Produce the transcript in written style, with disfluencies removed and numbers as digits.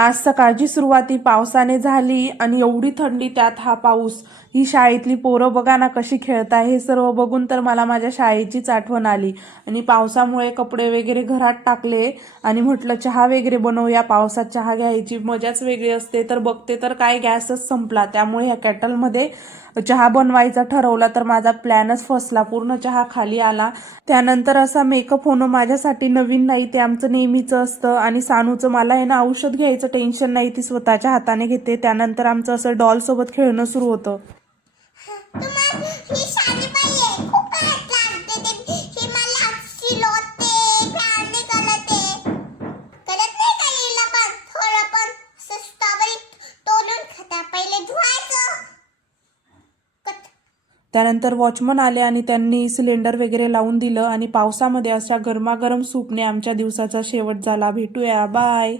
आज सकाळची सुरुवाती पावसाने झाली आणि एवढी थंडी त्यात हा पाऊस. ही शाळेतली पोरं बघा ना कशी खेळताय. हे सर्व बघून तर मला माझ्या शाळेचीच आठवण आली. आणि पावसामुळे कपडे वगैरे घरात टाकले आणि म्हटलं चहा वगैरे बनवूया. पावसात चहा घ्यायची मजाच वेगळी असते. तर बघते तर काय गॅसच संपला. त्यामुळे ह्या केटलमध्ये चहा बनवायचा ठरवला तर माझा प्लॅनच फसला. पूर्ण चहा खाली आला. त्यानंतर असा मेकअप होणं माझ्यासाठी नवीन नाही, ते आमचं नेहमीचं असतं. आणि सानूचं मला आहे ना औषध घ्यायचं टेन्शन नाही, ती स्वतःच्या हाताने घेते. त्यानंतर आमचं असं डॉल सोबत खेळणं सुरू होतं. त्यानंतर वॉचमन आले आणि त्यांनी सिलेंडर वगैरे लावून दिलं आणि पावसामध्ये अशा गरमागरम सूपने आमच्या दिवसाचा शेवट झाला. भेटूया, बाय.